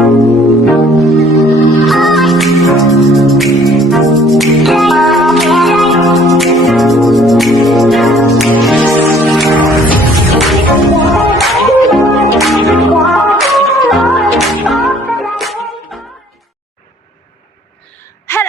Hello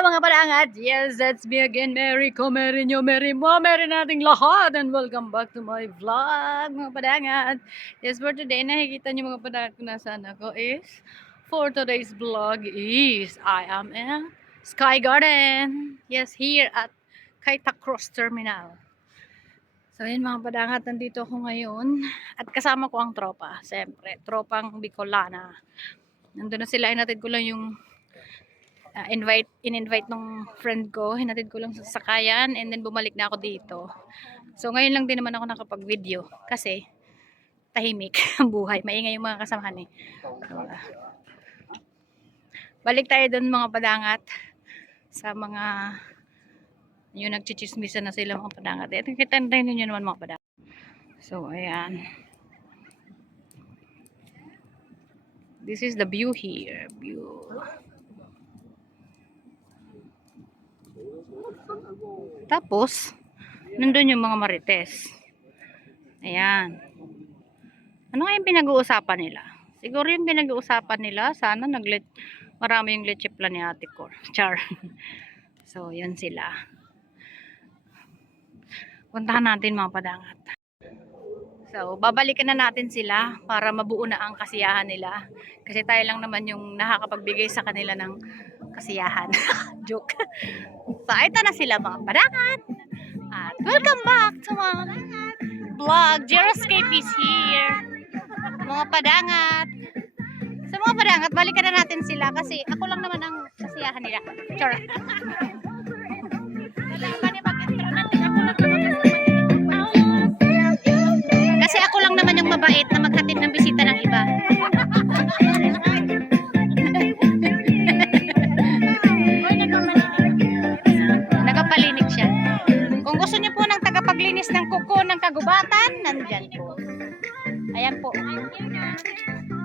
mga parangat! Yes, that's me again, Mary ko, Mary nyo, Mary mo, Mary nating lahat, and welcome back to my vlog mga parangat. Yes, for today, nakikita nyo mga parangat kung nasaan ako is, for today's vlog is, I am in Sky Garden. Yes, here at Kaita Cross Terminal. So yun mga parangat, nandito ako ngayon, at kasama ko ang tropa, siyempre, tropang Bicolana. Nandun na sila, hinatid ko lang yung in-invite ng friend ko, hinatid ko lang sa sakayan, and then bumalik na ako dito. So ngayon lang din naman ako nakapag-video kasi tahimik ang buhay, maingay yung mga kasamahan eh. So, balik tayo dun mga padangat sa mga yung nagchichismisan na sila mga padangat. Kita ninyo naman mga padangat. So ayan, this is the view here, Tapos, nandun yung mga marites. Ayan. Ano nga yung pinag-uusapan nila? Siguro yung pinag-uusapan nila, sana marami yung leche plan ni Ate Cor. Char. So, yun sila. Puntahan natin mga padangat. So, babalikan na natin sila para mabuo na ang kasiyahan nila. Kasi tayo lang naman yung nakakapagbigay sa kanila ng kasiyahan. Joke. So, ito na sila mga padangat. At welcome back to my vlog. Geroscape is here. Mga padangat. So, mga padangat, balikan na natin sila kasi ako lang naman ang kasiyahan nila. Char. Kasi ako lang naman yung mabait na maghatid ng bisita ng iba. Nagapalinig siya. Kung gusto niyo po ng tagapaglinis ng kuko ng kagubatan, nandyan po. Ayan po.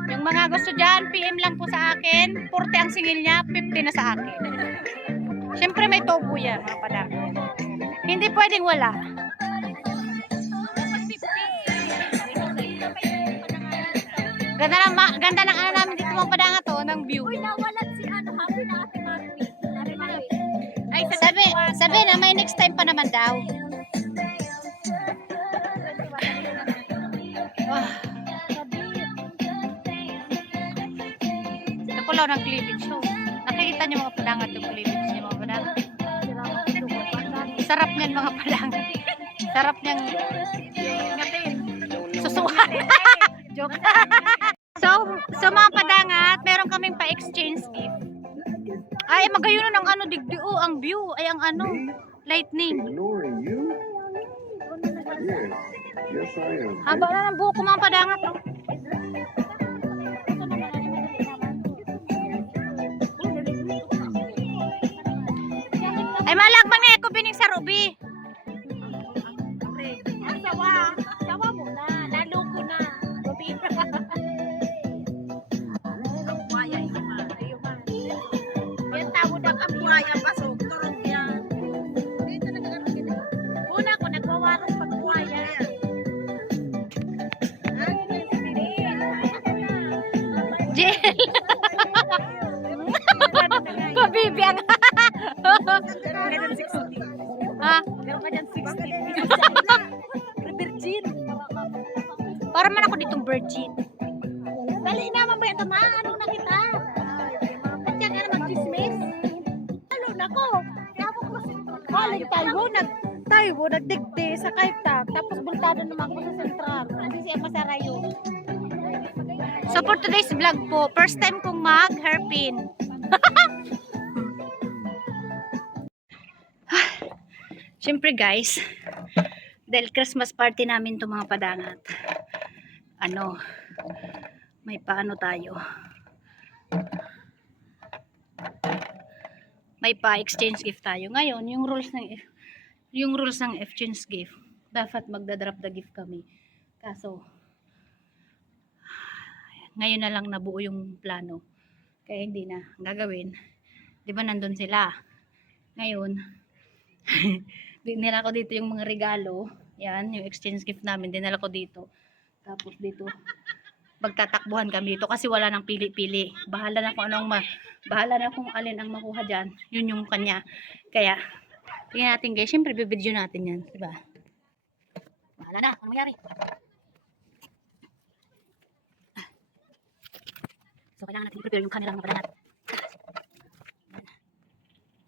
Yung mga gusto dyan, PM lang po sa akin. 40 ang singil niya, 50 na sa akin. Siyempre may tobo yan, mga padang. Hindi pwedeng wala. Ganda ng ano namin dito mga padang to, ng view. Uy, nawalan si ano, happy na ate Marmi. Ay, sabi na may next time pa naman daw. Ako lang ng cleavage show. Nakikita niyo mga padangat yung cleavage niyo mga padangat. Sarap niyan mga padangat. Sarap niyang susuan. Joke. So mga padangat, meron kaming pa-exchange gift. Ay, magayunan ang ano digdio, ang view, ay ang ano, lightning. Ignoring you? Yes. Yes, I am. Haba na ng buhok ko mga padangat. Oh. Ay, malagman nga ako bining sa Ruby. Sawa mo na, lalo ko na. Ruby. Yan tawag ang kabuhaya pasok, turog yan. Una ko nagwawaras pagbuhaya. Jill. Pabibiyang. Ha? Meron ka dyan 60. Virgin. Para man ako ditong virgin. Dali na, mamaya ano na kita. At yan nga na mag-dismiss. Ano na ko? Kaya ako kasi kaling tayo, nagdigdi sa Kaita. Tapos bultado naman ko sa Sentral. Kasi siya masarayo. So for today's vlog po, first time kong mag-hairpin. Siyempre guys, dahil Christmas party namin to mga padangat. Ano, may paano tayo. May pa-exchange gift tayo. Ngayon, yung rules ng exchange gift, dapat magda-drop the gift kami. Kaso, ngayon na lang nabuo yung plano. Kaya hindi na. Ang gagawin, di ba nandun sila? Ngayon, dinala ko dito yung mga regalo. Yan, yung exchange gift namin, dinala ko dito. Tapos dito, magtatakbuhan kami dito kasi wala nang pili-pili. Bahala na kung bahala na kung alin ang makuha dyan. Yun yung kanya. Kaya, tingnan natin guys. Siyempre, bibidyo natin yan. Diba? Bahala na. Ano mangyari? So, kailangan natin i-prepare yung camera mga pala natin.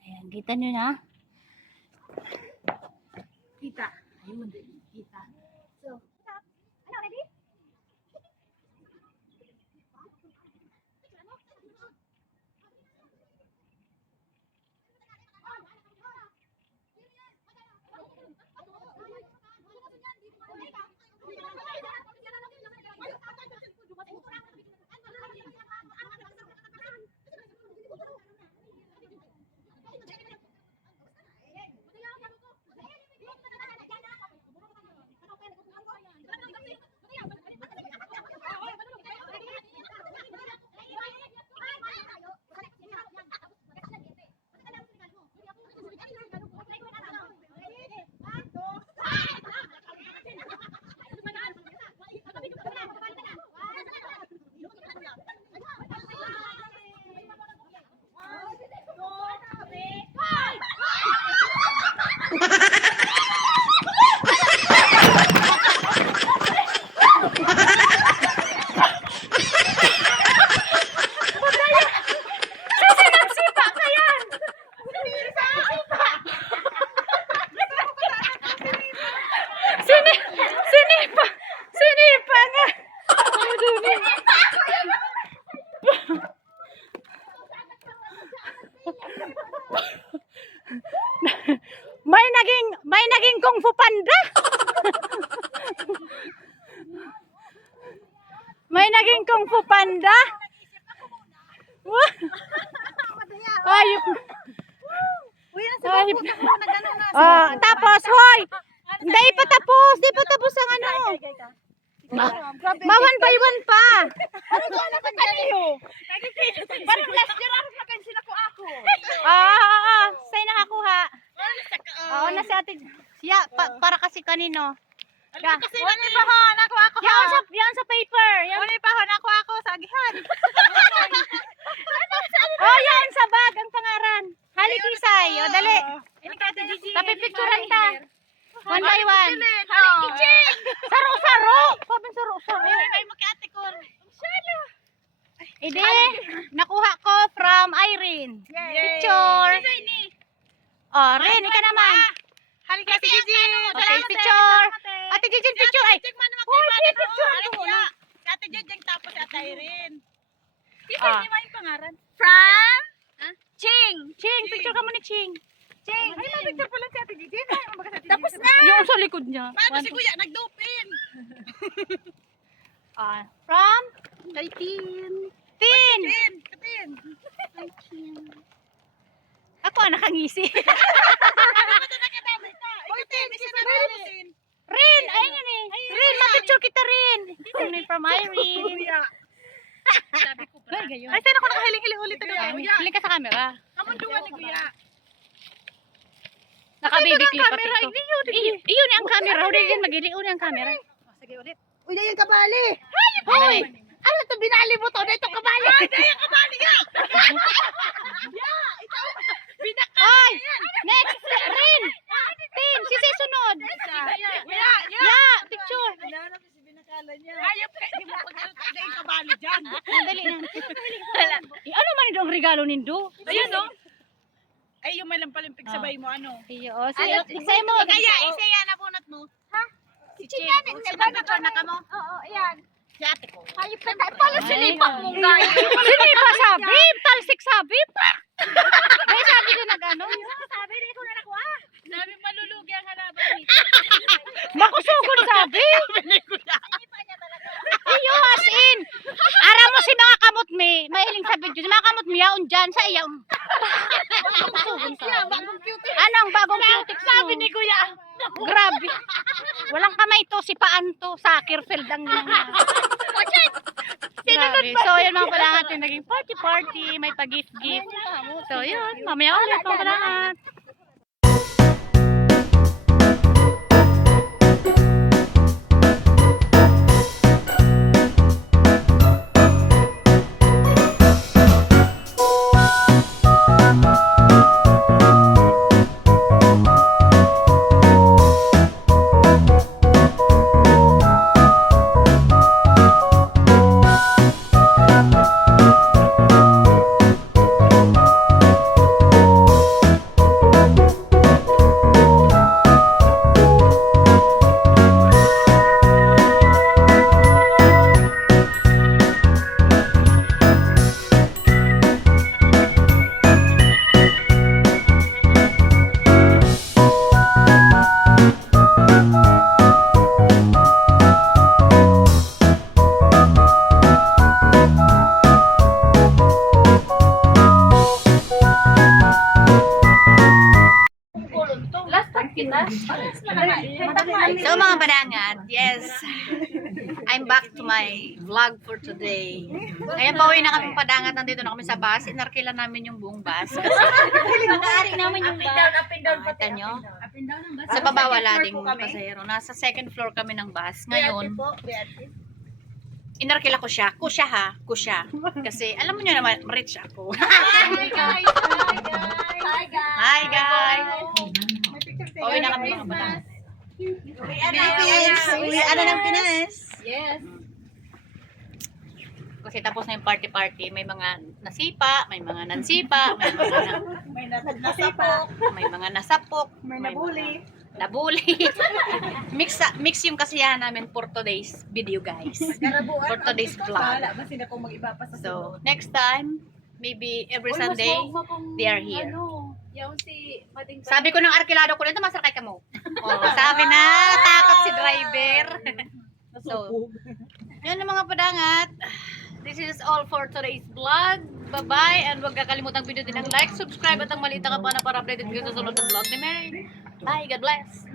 Ayan, kita nyo na. Kita. Ayun, kita. So, ano, ready? Sinipa nga. May naging Kung Fu Panda. May naging Kung Fu Panda. Ayop. Ayop. Tapos, hoy. Hindi pa tapos. Di pa tapos ang ano. Ma-one by one pa. Ano ko na ba tayo? Parang last year ako nakansin ako. Sa'yo nakakuha. Oo, na si ate. Siya, para kasi kanino. Ano kasi wala pa ha, nakuha ako ha. Yan sa paper. Wala pa ha, nakuha ako sa agihan. Yan sa bag ang pangaran. Halikisay. O, dali. Tapipicturan ta. One by one. Halikichin! Saro-saro. Sabi saro-saro. Ay, magkate ko. Sala. Ide, nakuha ko from Irene. Picture. Oh, Rin, ika naman. Halika si Gigi. Okay, picture. Ate Gigi, picture. Ay, picture. Ate Gigi, tapos si Ate Irene. Ah. Hindi mo yung pangaran. From? Ching. Ching, picture ka mo ni Ching. Ching. Ay, picture pala si Ate Gigi. Tapos na. Yung sa likod niya. Paano si Kuya nagdupin? From? Kay Tin. Tin. Tin. Ako ang nakangisi. Rin, ayun yun eh. Rin, ma-picture kita rin. From Irene. Sabi ko pa. Ay, saan ako nakahiling-hiling ulit na Kuya. Hiling ka sa camera. Kamunduan ni Kuya. Naka-baby clip pati ito. Iyon ang camera. Huwag yan, mag-iliun ang camera. Sige ulit. Uy, na yung kabali. Hoy! Ano to binali mo to? Na itong kabali. Ay, na yung kabali ya. Hoy! Next! Rin! Tin! Sisi sunod! Ya! Picture! Ayop ka, di mo pagkaroon na yung kabali dyan. Dali na. Ano man ito ang regalo nindo? Ayun no? Ay, yung may lampalimpig sabay mo, ano? Iyo, say mo. Kaya, isa yan na bunot mo. Ha? Si Ching. Sinapicture na ka mo? Oo, yan. Si ate ko. Ayop ka tayo. Pala sinipak mong gaya. Sinipa sabi! Talsik sabi! May sabi ko nag-ano? Sabi, hindi ko na nakuha. Sabi, malulugi ang halaban nito. Makusugod sabi! Iyo, as in! Ara mo si mga kamot me. Mahiling sa video. Si mga kamot me, yaon dyan sa iyang. Makusugod sabi. Anong bagong cutex mo? Sabi ni Kuya. Grabe. Walang kamay to, si paan to, sa Kirfield ang Grabe. So, yun mga palangat yung naging party-party. May pa-gift-gift. So, yun. Mamaya ulit mga palangat. So mga padangat, yes, I'm back to my vlog for today. Ngayon pauwi na kami padangat, nandito na kami sa bus. Inarkila namin yung buong bus. Kasi nag-aari naman yung bus. Kita nyo? Sa baba wala ding pasahero. Nasa second floor kami ng bus. Ngayon, inarkila ko siya. Kusya ha, kusya. Kasi alam mo nyo naman, rich ako. Hi guys! Pauwi na kami mga padangat. Ano ng Pinas? Yes. Kasi tapos na yung party-party, may mga nasipa, may mga nansipa, May nasapok. may mga nasapok, May nabuli. nabuli. mix yung kasiyahan namin for today's video, guys. For today's vlog. Bahala ba sila kung mag-iba pa sa So, next time, maybe every Sunday, they are here. Yung si Mading Sabi ko ng arkilado ko nito, masakay ka mo. Oh, sabi na, takot si driver. So, yun ang mga padangat. This is all for today's vlog. Bye-bye. And huwag kakalimutan video din ng like, subscribe at ang malita ka pa na para updated kayo sa sunod na vlog ni Mary. Bye. God bless.